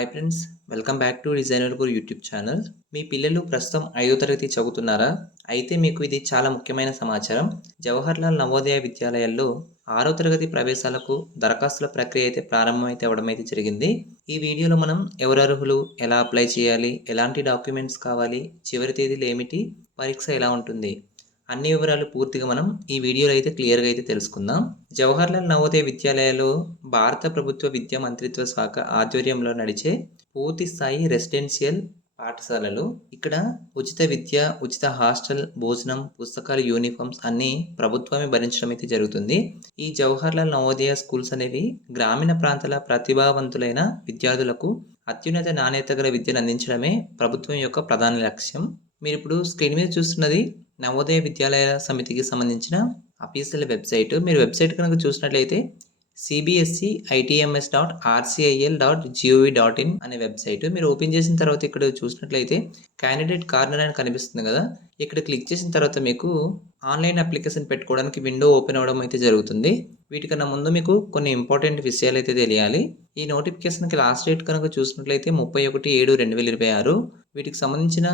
Hi friends, welcome back to designer guru YouTube channel. మీ పిల్లలు ప్రస్తుతం 5వ తరగతి చదువుతున్నారా? అయితే మీకు ఇది చాలా ముఖ్యమైన సమాచారం. జవహర్లాల్ నవోదయ విద్యాలయాల్లో 6వ తరగతి ప్రవేశాలకు దరఖాస్తుల ప్రక్రియ అయితే ప్రారంభమైతే అవ్వడం అయితే జరిగింది. ఈ వీడియోలో మనం ఎవరు అర్హులు, ఎలా అప్లై చేయాలి, ఎలాంటి డాక్యుమెంట్స్ కావాలి, చివరి తేదీలు ఏమిటి, పరీక్ష ఎలా ఉంటుంది, అన్ని వివరాలు పూర్తిగా మనం ఈ వీడియోలో అయితే క్లియర్గా అయితే తెలుసుకుందాం. జవహర్లాల్ నవోదయ విద్యాలయాలు భారత ప్రభుత్వ విద్యా మంత్రిత్వ శాఖ ఆధ్వర్యంలో నడిచే పూర్తి స్థాయి రెసిడెన్షియల్ పాఠశాలలు. ఇక్కడ ఉచిత విద్య, ఉచిత హాస్టల్, భోజనం, పుస్తకాలు, యూనిఫామ్స్ అన్నీ ప్రభుత్వమే భరించడం అయితే జరుగుతుంది. ఈ జవహర్లాల్ నవోదయ స్కూల్స్ అనేవి గ్రామీణ ప్రాంతాల ప్రతిభావంతులైన విద్యార్థులకు అత్యున్నత నాణ్యత గల విద్యను అందించడమే ప్రభుత్వం యొక్క ప్రధాన లక్ష్యం. మీరు ఇప్పుడు స్క్రీన్ మీద చూస్తున్నది నవోదయ విద్యాలయ సమితికి సంబంధించిన అఫీషియల్ వెబ్సైట్. మీరు వెబ్సైట్ కనుక చూసినట్లయితే cbse.itms.rcil.gov.in అనే వెబ్సైట్. మీరు ఓపెన్ చేసిన తర్వాత ఇక్కడ చూసినట్లయితే క్యాండిడేట్ కార్నర్ అని కనిపిస్తుంది కదా, ఇక్కడ క్లిక్ చేసిన తర్వాత మీకు ఆన్లైన్ అప్లికేషన్ పెట్టుకోవడానికి విండో ఓపెన్ అవ్వడం అయితే జరుగుతుంది. వీటికన్నా ముందు మీకు కొన్ని ఇంపార్టెంట్ విషయాలు అయితే తెలియాలి. ఈ నోటిఫికేషన్కి లాస్ట్ డేట్ కనుక చూసినట్లయితే 31/7/2026. వీటికి సంబంధించిన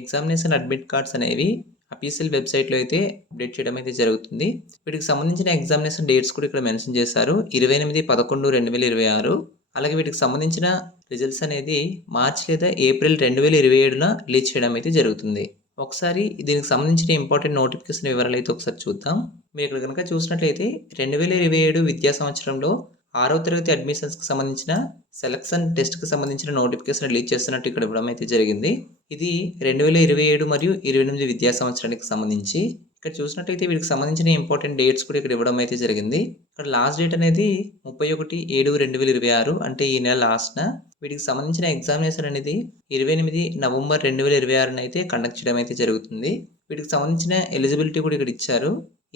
ఎగ్జామినేషన్ అడ్మిట్ కార్డ్స్ అనేవి అఫీషియల్ వెబ్సైట్లో అయితే అప్డేట్ చేయడం అయితే జరుగుతుంది. వీటికి సంబంధించిన ఎగ్జామినేషన్ డేట్స్ కూడా ఇక్కడ మెన్షన్ చేశారు. 28/11/2026. అలాగే వీటికి సంబంధించిన రిజల్ట్స్ అనేది మార్చ్ లేదా ఏప్రిల్ 2027న రిలీజ్ చేయడం అయితే జరుగుతుంది. ఒకసారి దీనికి సంబంధించిన ఇంపార్టెంట్ నోటిఫికేషన్ వివరాలు అయితే ఒకసారి చూద్దాం. మీరు ఇక్కడ కనుక చూసినట్లయితే 2027 విద్యా సంవత్సరంలో 6వ తరగతి అడ్మిషన్స్కి సంబంధించిన సెలక్షన్ టెస్ట్కి సంబంధించిన నోటిఫికేషన్ రిలీజ్ చేస్తున్నట్టు ఇక్కడ ఇవ్వడం అయితే జరిగింది. ఇది 2027 మరియు 28 విద్యా సంవత్సరానికి సంబంధించి. ఇక్కడ చూసినట్లయితే వీటికి సంబంధించిన ఇంపార్టెంట్ డేట్స్ కూడా ఇక్కడ ఇవ్వడం అయితే జరిగింది. ఇక్కడ లాస్ట్ డేట్ అనేది 31/7/2026, అంటే ఈ నెల లాస్ట్న. వీటికి సంబంధించిన ఎగ్జామినేషన్ అనేది 28 నవంబర్ 2026 అయితే కండక్ట్ చేయడం అయితే జరుగుతుంది. వీటికి సంబంధించిన ఎలిజిబిలిటీ కూడా ఇక్కడ ఇచ్చారు.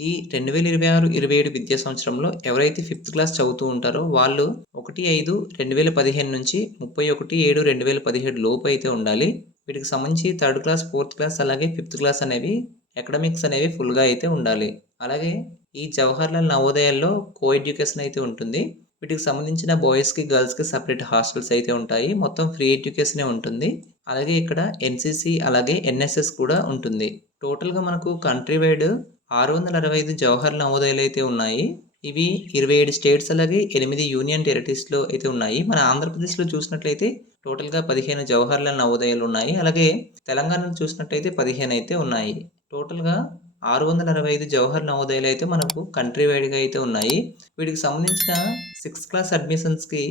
ఈ 2026-27 విద్యా సంవత్సరంలో ఎవరైతే 5th క్లాస్ చదువుతూ ఉంటారో వాళ్ళు 1/5/2015 నుంచి 31/7/2017 లోపు అయితే ఉండాలి. వీటికి సంబంధించి 3rd క్లాస్, 4th క్లాస్ అలాగే 5th క్లాస్ అనేవి అకాడమిక్స్ అనేవి ఫుల్గా అయితే ఉండాలి. అలాగే ఈ జవహర్లాల్ నవోదయాల్లో కో ఎడ్యుకేషన్ అయితే ఉంటుంది. వీటికి సంబంధించిన బాయ్స్కి, గర్ల్స్కి సపరేట్ హాస్టల్స్ అయితే ఉంటాయి. మొత్తం ఫ్రీ ఎడ్యుకేషనే ఉంటుంది. అలాగే ఇక్కడ ఎన్సిసి అలాగే ఎన్ఎస్ఎస్ కూడా ఉంటుంది. టోటల్గా మనకు కంట్రీ వైడ్ 665 జవహర్ నవోదయాలు అయితే ఉన్నాయి. ఇవి 27 స్టేట్స్ అలాగే 8 యూనియన్ టెరిటరీస్లో అయితే ఉన్నాయి. మన ఆంధ్రప్రదేశ్లో చూసినట్లయితే టోటల్గా 15 జవహర్లాల్ నవోదయాలు ఉన్నాయి. అలాగే తెలంగాణలో చూసినట్లయితే 15 అయితే ఉన్నాయి. టోటల్గా 665 జవహర్ నవోదయాలు అయితే మనకు కంట్రీ వైడ్గా అయితే ఉన్నాయి. వీటికి సంబంధించిన 6th క్లాస్ అడ్మిషన్స్కి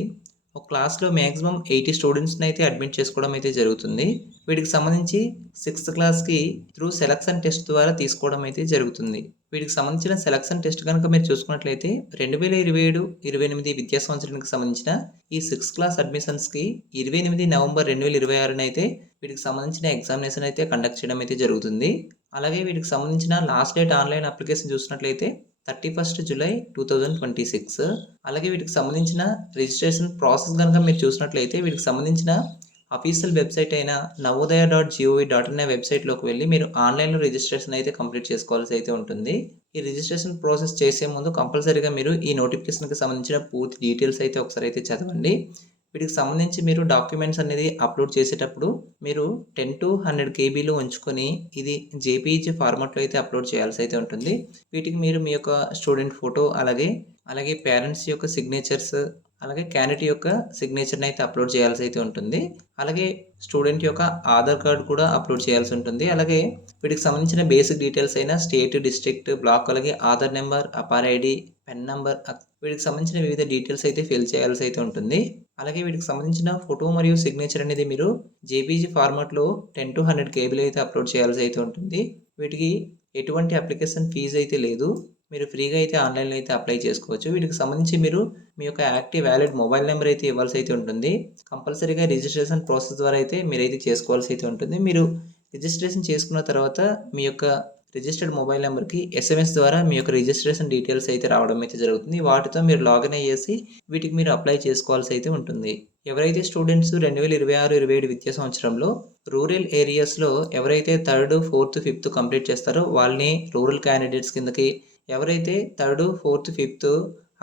ఒక క్లాస్లో మ్యాక్సిమం 80 స్టూడెంట్స్ని అయితే అడ్మిట్ చేసుకోవడం అయితే జరుగుతుంది. వీటికి సంబంధించి 6th క్లాస్కి త్రూ సెలక్షన్ టెస్ట్ ద్వారా తీసుకోవడం అయితే జరుగుతుంది. వీటికి సంబంధించిన సెలక్షన్ టెస్ట్ కనుక మీరు చూసుకున్నట్లయితే 2027-28 విద్యా సంవత్సరానికి సంబంధించిన ఈ 6th క్లాస్ అడ్మిషన్స్కి 28 నవంబర్ 2026 అయితే వీటికి సంబంధించిన ఎగ్జామినేషన్ అయితే కండక్ట్ చేయడం అయితే జరుగుతుంది. అలాగే వీటికి సంబంధించిన లాస్ట్ డేట్ ఆన్లైన్ అప్లికేషన్ చూసినట్లయితే 31st జూలై 2026. అలాగే వీటికి సంబంధించిన రిజిస్ట్రేషన్ ప్రాసెస్ కనుక మీరు చూసినట్లయితే వీటికి సంబంధించిన అఫీషియల్ వెబ్సైట్ అయిన navodaya.gov.in అనే వెబ్సైట్లోకి వెళ్ళి మీరు ఆన్లైన్లో రిజిస్ట్రేషన్ అయితే కంప్లీట్ చేసుకోవాల్సి అయితే ఉంటుంది. ఈ రిజిస్ట్రేషన్ ప్రాసెస్ చేసే ముందు కంపల్సరీగా మీరు ఈ నోటిఫికేషన్కి సంబంధించిన పూర్తి డీటెయిల్స్ అయితే ఒకసారి అయితే చదవండి. వీటికి సంబంధించి మీరు డాక్యుమెంట్స్ అనేది అప్లోడ్ చేసేటప్పుడు మీరు 10 to 100 KBలో ఉంచుకొని ఇది జేపీఈజీ ఫార్మాట్లో అయితే అప్లోడ్ చేయాల్సి అయితే ఉంటుంది. వీటికి మీరు మీ యొక్క స్టూడెంట్ ఫోటో అలాగే పేరెంట్స్ యొక్క సిగ్నేచర్స్ అలాగే క్యాండిడేట్ యొక్క సిగ్నేచర్ని అయితే అప్లోడ్ చేయాల్సి అయితే ఉంటుంది. అలాగే స్టూడెంట్ యొక్క ఆధార్ కార్డు కూడా అప్లోడ్ చేయాల్సి ఉంటుంది. అలాగే వీటికి సంబంధించిన బేసిక్ డీటెయిల్స్ అయిన స్టేట్, డిస్ట్రిక్ట్, బ్లాక్, అలాగే Aadhaar number, APAAR ID, PEN number, వీటికి సంబంధించిన వివిధ డీటెయిల్స్ అయితే ఫిల్ చేయాల్సి అయితే ఉంటుంది. అలాగే వీటికి సంబంధించిన ఫోటో మరియు సిగ్నేచర్ అనేది మీరు జేపీజీ ఫార్మాట్లో 10 to 100 KBలో అయితే అప్లోడ్ చేయాల్సి అయితే ఉంటుంది. వీటికి ఎటువంటి అప్లికేషన్ ఫీజు అయితే లేదు. మీరు ఫ్రీగా అయితే ఆన్లైన్లో అయితే అప్లై చేసుకోవచ్చు. వీటికి సంబంధించి మీరు మీ యొక్క యాక్టివ్ వ్యాలిడ్ మొబైల్ నెంబర్ అయితే ఇవ్వాల్సి అయితే ఉంటుంది. కంపల్సరీగా రిజిస్ట్రేషన్ ప్రాసెస్ ద్వారా అయితే మీరైతే చేసుకోవాల్సి అయితే ఉంటుంది. మీరు రిజిస్ట్రేషన్ చేసుకున్న తర్వాత మీ యొక్క రిజిస్టర్డ్ మొబైల్ నెంబర్కి SMS ద్వారా మీ యొక్క రిజిస్ట్రేషన్ డీటెయిల్స్ అయితే రావడం అయితే జరుగుతుంది. వాటితో మీరు లాగిన్ అయ్యేసి వీటికి మీరు అప్లై చేసుకోవాల్సి అయితే ఉంటుంది. ఎవరైతే స్టూడెంట్స్ 2026-27 విద్యా సంవత్సరంలో రూరల్ ఏరియాస్లో ఎవరైతే 3rd, 4th, 5th కంప్లీట్ చేస్తారో వాళ్ళని రూరల్ క్యాండిడేట్స్ కిందకి, ఎవరైతే 3rd, 4th, 5th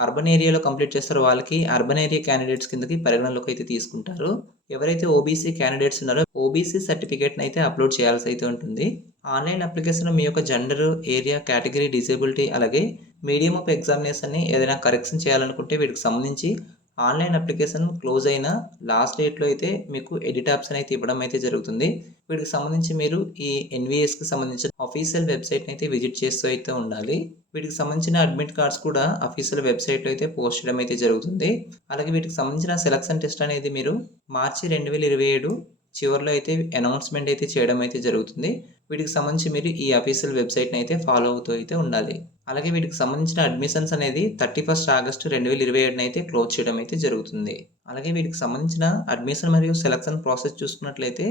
అర్బన్ ఏరియాలో కంప్లీట్ చేస్తారో వాళ్ళకి అర్బన్ ఏరియా క్యాండిడేట్స్ కిందకి పరిగణనలోకి అయితే తీసుకుంటారు. ఎవరైతే ఓబీసీ క్యాండిడేట్స్ ఉన్నారో ఓబీసీ సర్టిఫికేట్ని అయితే అప్లోడ్ చేయాల్సి అయితే ఉంటుంది. ఆన్లైన్ అప్లికేషన్ మీ యొక్క జెండర్, ఏరియా, కేటగిరీ, డిజేబిలిటీ అలాగే మీడియం ఆఫ్ ఎగ్జామినేషన్ని ఏదైనా కరెక్షన్ చేయాలనుకుంటే వీటికి సంబంధించి ఆన్లైన్ అప్లికేషన్ క్లోజ్ అయిన లాస్ట్ డేట్లో అయితే మీకు ఎడిట్ ఆప్షన్ అయితే ఇవ్వడం అయితే జరుగుతుంది. వీటికి సంబంధించి మీరు ఈ ఎన్వీఎస్కి సంబంధించిన అఫీషియల్ వెబ్సైట్ని అయితే విజిట్ చేస్తూ అయితే ఉండాలి. వీటికి సంబంధించిన అడ్మిట్ కార్డ్స్ కూడా అఫీషియల్ వెబ్సైట్లో అయితే పోస్ట్ చేయడం అయితే జరుగుతుంది. అలాగే వీటికి సంబంధించిన సెలక్షన్ టెస్ట్ అనేది మీరు మార్చి 2027 చివరిలో అయితే అనౌన్స్మెంట్ అయితే చేయడం అయితే జరుగుతుంది. వీటికి సంబంధించి మీరు ఈ అఫీషియల్ వెబ్సైట్ని అయితే ఫాలో అవుతూ అయితే ఉండాలి. అలాగే వీటికి సంబంధించిన అడ్మిషన్స్ అనేది 31 ఆగస్టు 2027 అయితే క్లోజ్ చేయడం అయితే జరుగుతుంది. అలాగే వీటికి సంబంధించిన అడ్మిషన్ మరియు సెలక్షన్ ప్రాసెస్ చూసుకున్నట్లయితే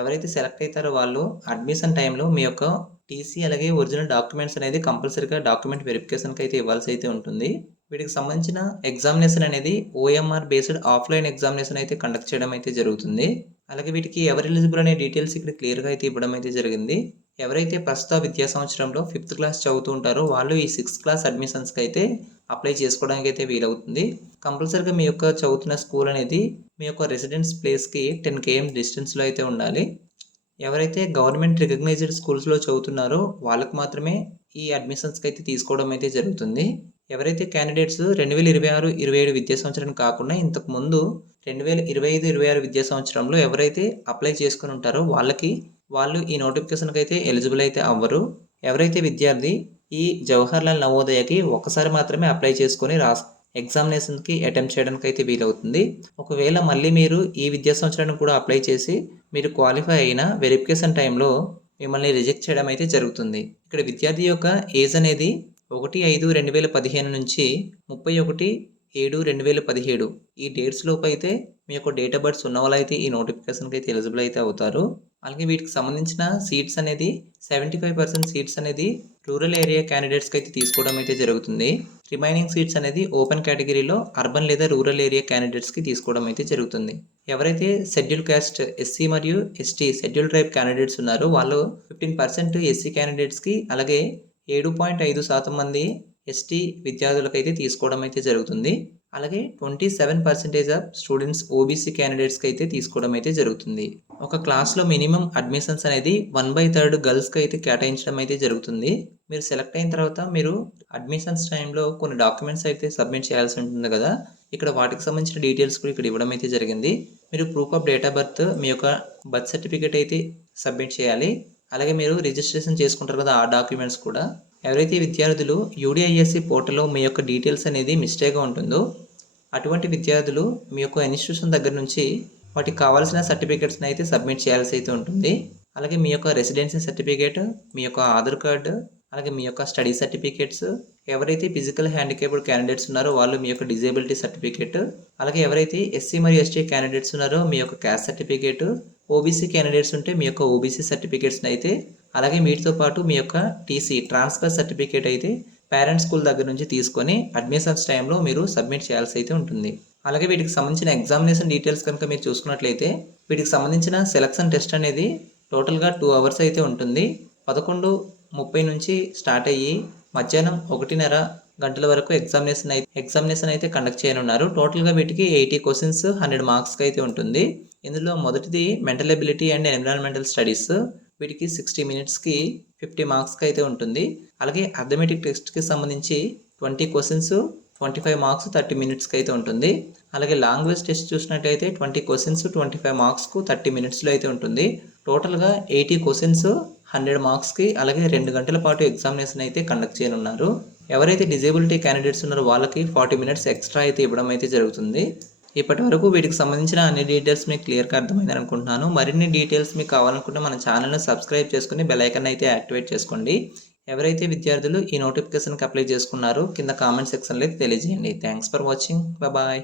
ఎవరైతే సెలెక్ట్ అవుతారో వాళ్ళు అడ్మిషన్ టైంలో మీ యొక్క టీసీ అలాగే ఒరిజినల్ డాక్యుమెంట్స్ అనేది కంపల్సరీగా డాక్యుమెంట్ వెరిఫికేషన్కి అయితే ఇవ్వాల్సి అయితే ఉంటుంది. వీటికి సంబంధించిన ఎగ్జామినేషన్ అనేది ఓఎంఆర్ బేస్డ్ ఆఫ్లైన్ ఎగ్జామినేషన్ అయితే కండక్ట్ చేయడం అయితే జరుగుతుంది. అలాగే వీటికి ఎవరు ఎలిజిబుల్ అనే డీటెయిల్స్ ఇక్కడ క్లియర్గా అయితే ఇవ్వడం అయితే జరిగింది. ఎవరైతే ప్రస్తుత విద్యా సంవత్సరంలో 5th క్లాస్ చదువుతూ ఉంటారో వాళ్ళు ఈ 6th క్లాస్ అడ్మిషన్స్కి అయితే అప్లై చేసుకోవడానికి అయితే వీలవుతుంది. కంపల్సరీగా మీ యొక్క చదువుతున్న స్కూల్ అనేది మీ యొక్క రెసిడెన్స్ ప్లేస్కి 10 km డిస్టెన్స్లో అయితే ఉండాలి. ఎవరైతే గవర్నమెంట్ రికగ్నైజ్డ్ స్కూల్స్లో చదువుతున్నారో వాళ్ళకు మాత్రమే ఈ అడ్మిషన్స్కి అయితే తీసుకోవడం అయితే జరుగుతుంది. ఎవరైతే క్యాండిడేట్స్ 2026-27 విద్యా సంవత్సరం కాకుండా ఇంతకు ముందు 2025-26 విద్యా సంవత్సరంలో ఎవరైతే అప్లై చేసుకుని ఉంటారో వాళ్ళు ఈ నోటిఫికేషన్కి అయితే ఎలిజిబుల్ అయితే అవ్వరు. ఎవరైతే విద్యార్థి ఈ జవహర్లాల్ నవోదయకి ఒకసారి మాత్రమే అప్లై చేసుకొని ఎగ్జామినేషన్కి అటెంప్ట్ చేయడానికి అయితే వీలవుతుంది. ఒకవేళ మళ్ళీ మీరు ఈ విద్యా సంవత్సరానికి కూడా అప్లై చేసి మీరు క్వాలిఫై అయిన వెరిఫికేషన్ టైంలో మిమ్మల్ని రిజెక్ట్ చేయడం అయితే జరుగుతుంది. ఇక్కడ విద్యార్థి యొక్క ఏజ్ అనేది 1/5/2015 నుంచి 31/7/2017 ఈ డేట్స్ లోపు అయితే మీ యొక్క డేట్ ఆఫ్ బర్త్స్ ఉన్న వాళ్ళు అయితే ఈ నోటిఫికేషన్కి అయితే ఎలిజిబుల్ అయితే అవుతారు. అలాగే వీటికి సంబంధించిన సీట్స్ అనేది 75% సీట్స్ అనేది రూరల్ ఏరియా క్యాండిడేట్స్కి అయితే తీసుకోవడం అయితే జరుగుతుంది. రిమైనింగ్ సీట్స్ అనేది ఓపెన్ కేటగిరీలో అర్బన్ లేదా రూరల్ ఏరియా క్యాండిడేట్స్కి తీసుకోవడం అయితే జరుగుతుంది. ఎవరైతే షెడ్యూల్ క్యాస్ట్ ఎస్సీ మరియు ఎస్టీ షెడ్యూల్ ట్రైబ్ క్యాండిడేట్స్ ఉన్నారో వాళ్ళు 15% ఎస్సీ క్యాండిడేట్స్కి అలాగే 7.5% మంది ఎస్టీ విద్యార్థులకు అయితే తీసుకోవడం అయితే జరుగుతుంది. అలాగే 27% ఆఫ్ స్టూడెంట్స్ ఓబీసీ క్యాండిడేట్స్కి అయితే తీసుకోవడం అయితే జరుగుతుంది. ఒక క్లాస్లో మినిమం అడ్మిషన్స్ అనేది 1/3 గర్ల్స్కి అయితే కేటాయించడం అయితే జరుగుతుంది. మీరు సెలెక్ట్ అయిన తర్వాత మీరు అడ్మిషన్స్ టైంలో కొన్ని డాక్యుమెంట్స్ అయితే సబ్మిట్ చేయాల్సి ఉంటుంది కదా, ఇక్కడ వాటికి సంబంధించిన డీటెయిల్స్ కూడా ఇక్కడ ఇవ్వడం అయితే జరిగింది. మీరు proof of date of birth, మీ యొక్క బర్త్ సర్టిఫికేట్ అయితే సబ్మిట్ చేయాలి. అలాగే మీరు రిజిస్ట్రేషన్ చేసుకుంటారు కదా ఆ డాక్యుమెంట్స్ కూడా. ఎవరైతే విద్యార్థులు యూడిఐఎస్సి పోర్టల్లో మీ యొక్క డీటెయిల్స్ అనేది మిస్టేక్గా ఉంటుందో అటువంటి విద్యార్థులు మీ యొక్క ఇన్స్టిట్యూషన్ దగ్గర నుంచి వాటికి కావాల్సిన సర్టిఫికేట్స్ని అయితే సబ్మిట్ చేయాల్సి అయితే ఉంటుంది. అలాగే మీ యొక్క రెసిడెన్సీ సర్టిఫికేట్, మీ యొక్క ఆధార్ కార్డు, అలాగే మీ యొక్క స్టడీ సర్టిఫికేట్స్, ఎవరైతే ఫిజికల్ హ్యాండిక్యాప్డ్ క్యాండిడేట్స్ ఉన్నారో వాళ్ళు మీ యొక్క డిజేబిలిటీ సర్టిఫికేట్, అలాగే ఎవరైతే ఎస్సీ మరియు ఎస్టీ క్యాండిడేట్స్ ఉన్నారో మీ యొక్క క్యాస్ట్ సర్టిఫికేట్, ఓబీసీ క్యాండిడేట్స్ ఉంటే మీ యొక్క ఓబీసీ సర్టిఫికేట్స్ని అయితే, అలాగే వీటితో పాటు మీ యొక్క టీసీ ట్రాన్స్ఫర్ సర్టిఫికేట్ అయితే పేరెంట్స్ స్కూల్ దగ్గర నుంచి తీసుకొని అడ్మిషన్స్ టైంలో మీరు సబ్మిట్ చేయాల్సి అయితే ఉంటుంది. అలాగే వీటికి సంబంధించిన ఎగ్జామినేషన్ డీటెయిల్స్ కనుక మీరు చూసుకున్నట్లయితే వీటికి సంబంధించిన సెలక్షన్ టెస్ట్ అనేది టోటల్గా 2 hours అయితే ఉంటుంది. 11:30 నుంచి స్టార్ట్ అయ్యి మధ్యాహ్నం 1:30 గంటల వరకు ఎగ్జామినేషన్ అయితే కండక్ట్ చేయనున్నారు. టోటల్గా వీటికి 80 క్వశ్చన్స్ 100 మార్క్స్కి అయితే ఉంటుంది. ఇందులో మొదటిది mental ability and environmental studies, వీటికి 60 minutesకి 50 మార్క్స్కి అయితే ఉంటుంది. అలాగే అర్థమెటిక్ టెస్ట్కి సంబంధించి 20 క్వశ్చన్స్ 25 మార్క్స్ 30 minutesకి అయితే ఉంటుంది. అలాగే లాంగ్వేజ్ టెస్ట్ చూసినట్టయితే 20 క్వశ్చన్స్ 25 మార్క్స్కు 30 minutesలో అయితే ఉంటుంది. టోటల్గా 80 క్వశ్చన్స్ 100 మార్క్స్కి అలాగే 2 గంటల పాటు ఎగ్జామినేషన్ అయితే కండక్ట్ చేయనున్నారు. ఎవరైతే డిజేబిలిటీ క్యాండిడేట్స్ ఉన్నారో వాళ్ళకి 40 minutes ఎక్స్ట్రా అయితే ఇవ్వడం అయితే జరుగుతుంది. ఇప్పటి వరకు వీటికి సంబంధించిన అన్ని డీటెయిల్స్ మీకు క్లియర్గా అర్థమైందని అనుకుంటున్నాను. మరిన్ని డీటెయిల్స్ మీకు కావాలనుకుంటే మన ఛానల్ని సబ్స్క్రైబ్ చేసుకుని బెల్ ఐకాన్ అయితే యాక్టివేట్ చేసుకోండి. ఎవరైతే విద్యార్థులు ఈ నోటిఫికేషన్కి అప్లై చేసుకున్నారో కింద కామెంట్ సెక్షన్లో అయితే తెలియజేయండి. Thanks for watching. బాయ్.